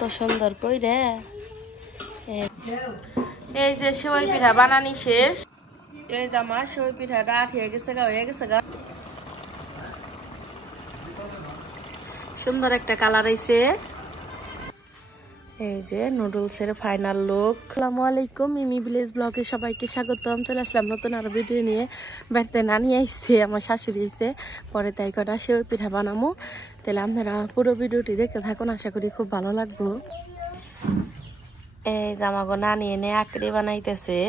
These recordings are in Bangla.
কত সুন্দর কইরে। এই যে সেওই পিঠা বানানি শেষ। এই যে আমার সেওই পিঠাটা হয়ে গেছে গা। সুন্দর একটা কালার আইছে। এই যে নুডলসের ফাইনাল লুক। আসসালামু আলাইকুম, মিমি ভিলেজ ব্লগে সবাইকে স্বাগতম। চলে আসলাম নতুন আরো ভিডিও নিয়ে। বাড়িতে নানি আইছে, আমার শাশুড়ি আইছে, পরে তাই কটা সেওই পিঠা বানামো। তাহলে আপনারা পুরো ভিডিওটি দেখতে থাকুন, আশা করি খুব ভালো লাগবো। এই জামাগো নানি এনে আকড়ি বানাইতেছে।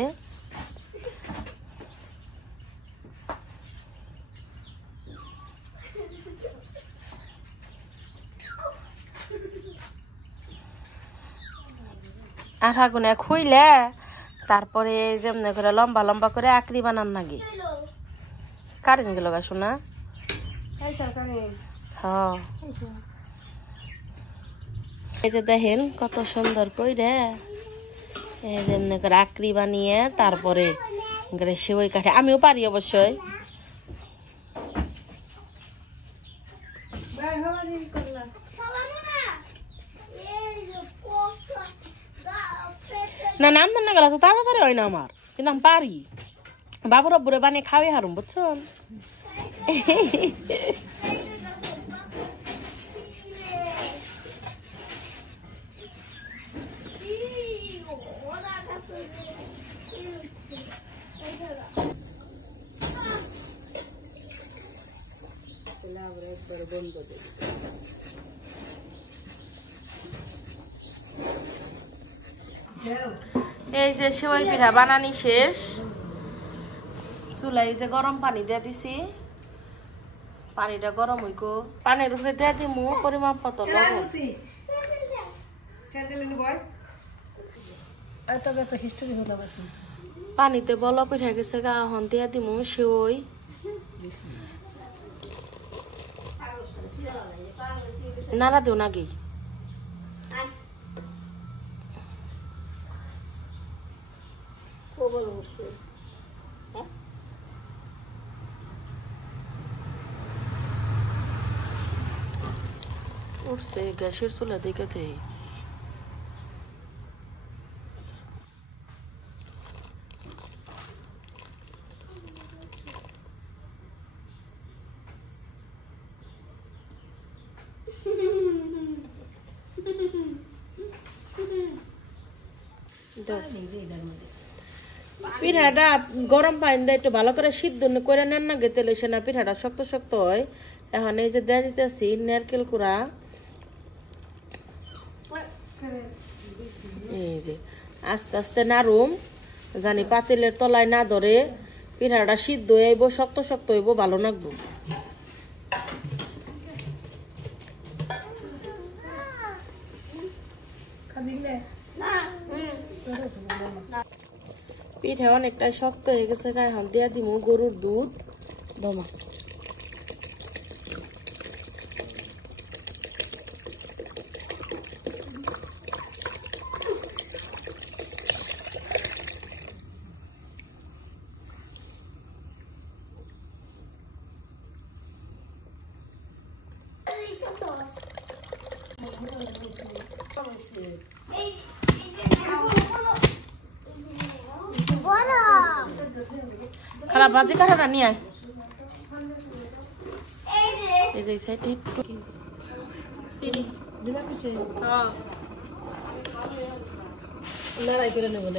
আঠা গুনে খুইলে তারপরে যেমনি করে লম্বা লম্বা করে আকড়ি বানান নাকি। কারেন্ট গেল গা শোনা। এই যে দেখেন কত সুন্দর কইরে যেমনি করে আকড়ি বানিয়ে তারপরে সেওই কাঠে। আমিও পারি অবশ্যই। না নাম দেন না গেলা তো তাড়াতাড়ি হয় না আমার, কিন্তু আমি পারি। বাবুর অব্বুরে বানিয়ে খাওয়াই হারুম, বুঝছেন। এই যে সেওই পিঠা বানানি শেষ। চুলাই যে গরম পানি দিয়ে দিছি, পানিটা গরম হইকো। পানির উপরে দিয়ে দিমু পরিমাপ মতো লবণ। পানিতে বল পিঠা গেছে গা, হন দিয়ে দিমু সেওই। নাড়া দিও নাকি। উঠছে গ্যাসের চুলা দেখে। পিঠাটা গরম পানি দিয়ে একটু ভালো করে সিদ্ধ করে নেন না, গেতে লইছে না পিঠাটা শক্ত শক্ত হয়। এখন এই যে দিয়ে দিতেছি নারকেল কুড়া। এই যে আস্তে আস্তে নাড়ুম, জানি পাতিলের তলায় না ধরে। পিঠাটা সিদ্ধ হইব, শক্ত শক্ত হইব, ভালো লাগবো। পিঠা অনেকটা শক্ত হয়ে গেছে, এখন দিয়া দিমু গরুর দুধ দমা। খালা বাজি কাঠাটা নিয়ে আয়। এই যে সাইড একটু লড়াই করে নেবো।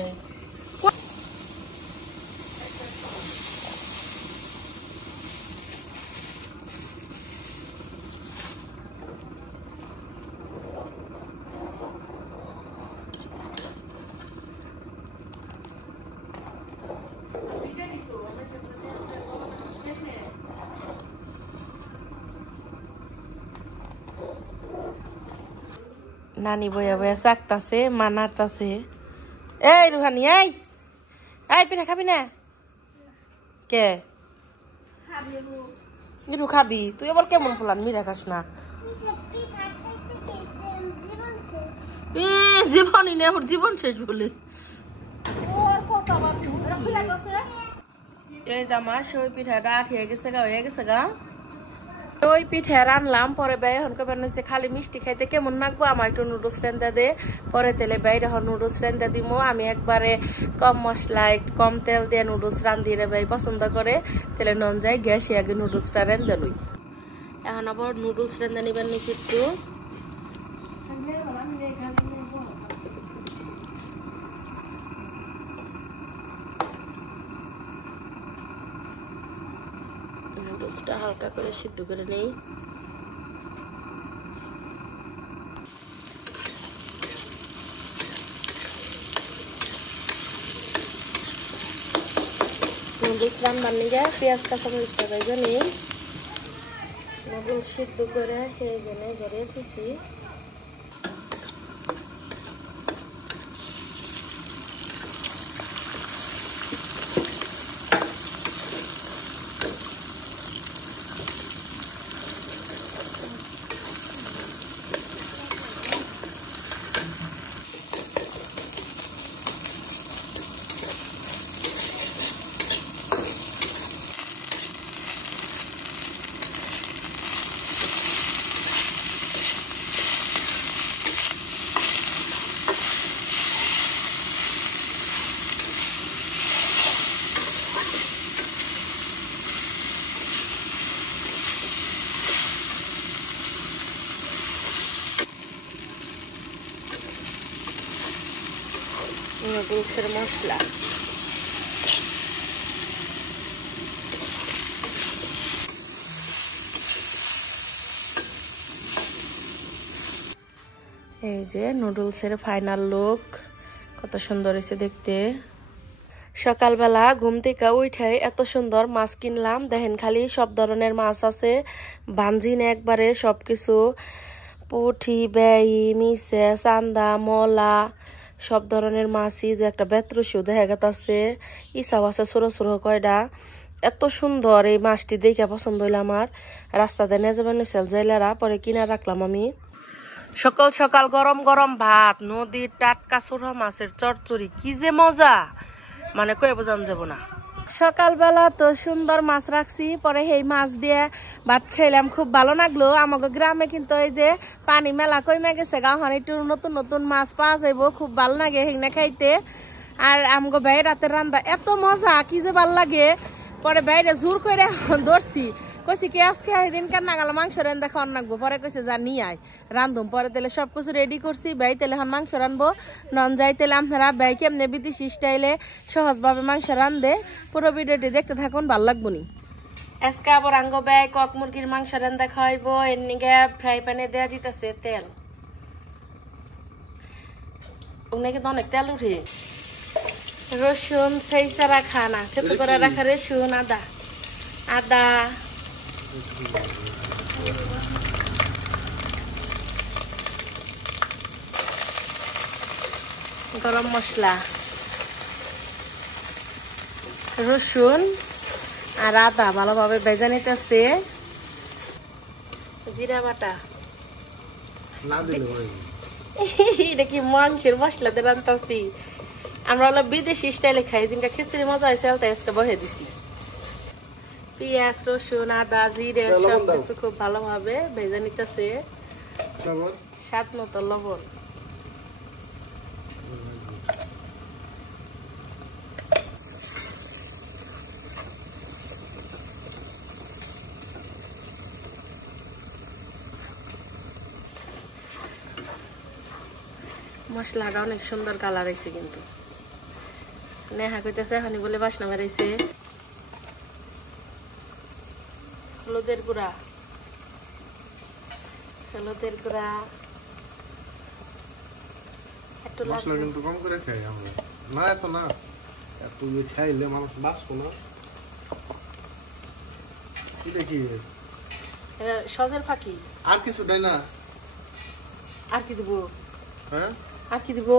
নানি বইয়া বইয়া চাকতাছে, মা নাড়তাছে। এই রুহানি, এই এই পিঠা খাবি না কে? মিঠু খাবি? তুই আবার কেমন ফুলান মিরা খাস না। জীবনই নেই, আমার জীবন শেষ বলে। এই যে আমার সেওই পিঠাটা হয়ে গেছে গা। ওই পিঠে রানলাম পরে ব্যয় এখন কেমন হয়েছে খালি মিষ্টি খাইতে কেমন লাগবো আমার একটু নুডলস রেন্দা দে পরে তেলে বাইরে এখন নুডলস রেন্দা দিমো আমি একবারে কম মশলায় কম তেল দিয়ে নুডলস রান্ধি রে ভাই পছন্দ করে তেলে নন যায় গ্যাসে আগে নুডলসটা রেন্দা লই এখন আবার নুডলস রেন্দা নিবেন নিচ্ছি একটু নুডলসটা হালকা করে সিদ্ধ করে নেই নুডলস রান্নার নিয়ে পেঁয়াজ কাঁচামরিচটা ভেজে নিই নুডলস সিদ্ধ করে সেই জন্য জড়িয়ে দিছি নুডলসের মশলা এই যে নুডলসের ফাইনাল লুক কত সুন্দর হয়েছে দেখতে সকালবেলা ঘুম থেকে উঠাই এত সুন্দর মাছ কিনলাম দেখেন খালি সব ধরনের মাছ আছে বাঞ্জিন একবারে সবকিছু পুঁটি বেই মিশে চান্দা মলা সব ধরনের মাছই যে একটা বেত্রসিও দেখা গেছে ইসাও আছে ছোট ছোট কয়টা এত সুন্দর এই মাছটি দেখে পছন্দ হইল আমার রাস্তাতে নিয়ে যাবেন জেলেরা পরে কিনা রাখলাম আমি সকাল সকাল গরম গরম ভাত নদীর টাটকা ছোট মাছের চচ্চড়ি কি যে মজা মানে কয়ে বোঝান যাব না সকালবেলা তো সুন্দর মাছ রাখছি পরে সেই মাছ দিয়ে ভাত খাইলাম খুব ভালো লাগলো আমাকে গ্রামে কিন্তু এই যে পানি মেলা কমে গেছে গাঁও একটু নতুন নতুন মাছ পাওয়া যাইব খুব ভালো লাগে হেগনা খাইতে আর আমাকে ভাই রাতের রান্না এত মজা কি যে ভাল লাগে পরে বাইরে জোর করে ধরছি কইছি কি আজকে দিন কেন নাগাল মাংস রান্দা খাওয়ান রাখবো পরে কইছে যা নিয়ে আয় রান্ধুম পরে তেলে সবকিছু রেডি করছি ভাই তেলে এখন মাংস রানবো নন যাই তেলে আপনারা ভাই কেমনে বিদেশি স্টাইলে সহজভাবে মাংস রান্ধে পুরো ভিডিওটি দেখতে থাকুন ভাল লাগবো নি আজকে আবার আঙ্গ ভাই কক মুরগির মাংস রান্দা খাওয়াইবো এর নিগে ফ্রাই প্যানে দেওয়া দিতেছে তেল ওখানে কিন্তু অনেক তেল উঠে রসুন সেই সারা খানা খেতে করে রাখা রসুন আদা আদা গরম মশলা রসুন আর আদা ভালোভাবে ভেজে নিতেছে জিরা বাটা এটা কি মাংসের মশলা দিয়ে রান্তাছি আমরা হলো বিদেশি স্টাইলে খাই দিনটা খিচুড়ি মজা হয়েছে আজকে বহে দিছি পেঁয়াজ রসুন আদা জিরে সবকিছু খুব ভালোভাবে ভেজে নিতেছে স্বাদ মতো লবণ মশলাটা অনেক সুন্দর কালার হয়েছে কিন্তু নেহা কইতেছে এখনই বলে বাসনা বেড়াইছে হলুদের গুঁড়া একটু মশলা কিন্তু কম করে খাই আমরা না এত না এত খাইলে মানুষ বাঁচবো না এটা কি সজের ফাঁকি আর কিছু দেয় না আর কি দিব হ্যাঁ আর কি দিব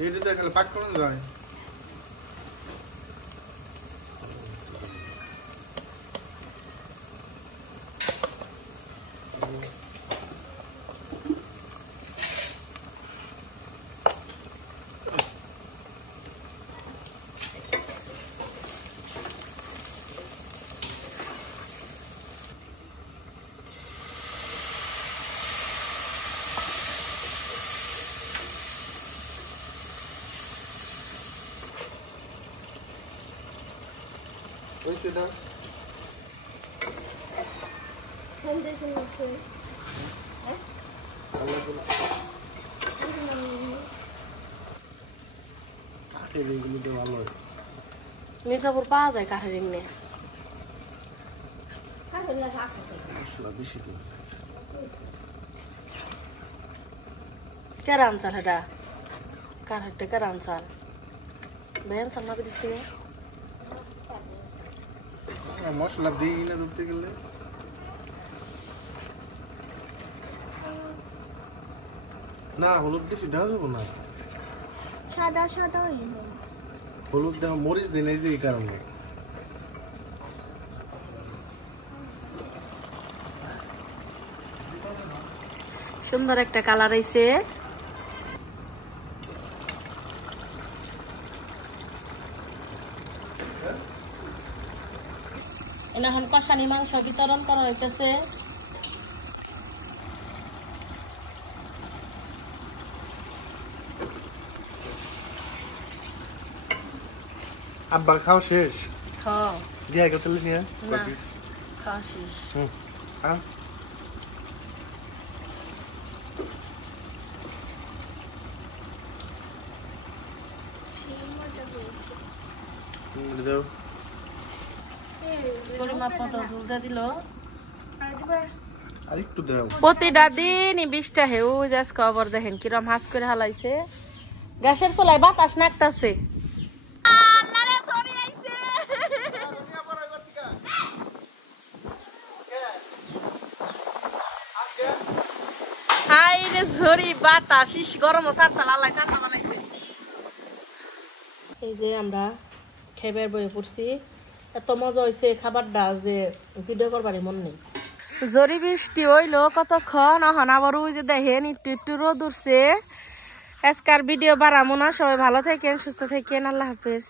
এটা দেখলে পাক করে যায় করছি দাও মির্জাপুর পাওয়া যায় কাঠের রিং নিয়ে কেরান চাল এটা কাঠেরটা কেরান চাল বেন চাল না দিস মশলা দিই না ধরতে গেলে না হলুদ বেশি দেওয়া যাবো না সাদা সাদা হলুদ দেওয়া মরিচ দিন এই যে এই কারণে সুন্দর একটা কালার আইছে এখন কষানি মাংস বিতরণ করা হইতেছে আব্বা খাও শেষ হ্যাঁ দিয়া কত নিয়ে না খাওয়া শেষ হ্যাঁ দাও পরিমাপ মতো জল দিয়ে দিল আর একটু দাও প্রতিটা দিনই 20টা হেউ আজ খবর দেখেন কিরম হাস করে হালাইছে গ্যাসের চুলায় বাতাস নাকতাছে হাই রে ঝরি বাতাস ইস গরম সারসাল আল্লাহ ঠান্ডা বানাইছে এই যে আমরা খেবার বয়ে পড়ছি এত মজা হয়েছে খাবারটা যে ভিডিও করবারই মন নেই জরি বৃষ্টি হইলো কতক্ষণ এখন আবার ওই যে দেখেন একটু একটু রোদ উঠছে আজকার ভিডিও বাড়াবো না সবাই ভালো থাকেন সুস্থ থাকেন আল্লাহ হাফেজ